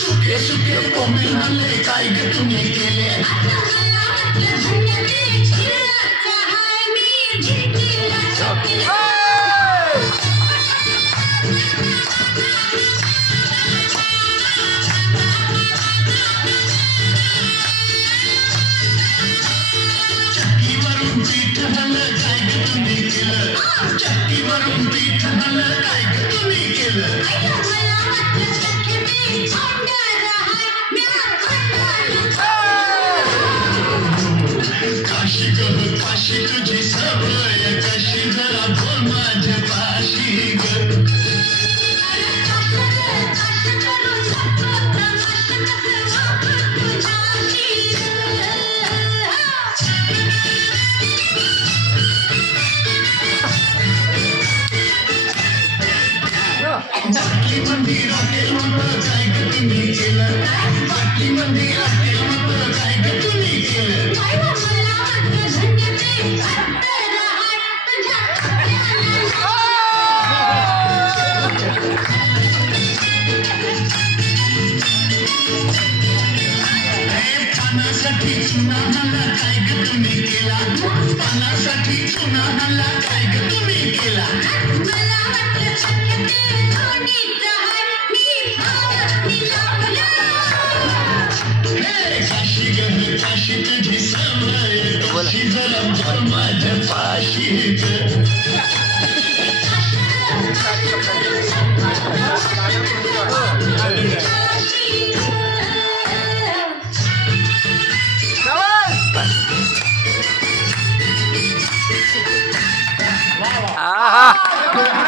सुके सुके कोंबीले काय ग तुम्ही केले चक्कीवरून पीठ हल्लं काय ग तुम्ही केलं चक्कीवरून पीठ हल्लं काय ग तुम्ही केलं काशी तुझी सवय कशी जरा बोल माझ्या पाशी ग बाटली मंदिर हॉटेल म्हणलं काय ग तुम्ही केलं बाटली मंदिर हॉटेल म्हणलं काय ग तुम्ही केलं पानासाठी चुना हल्ला काय ग तुम्ही केला पानासाठी चुना हल्ला काय ग तुम्ही केला काशी ग काशी तुझी सवय कशी जरा बोल माझ्या पाशी ग आहा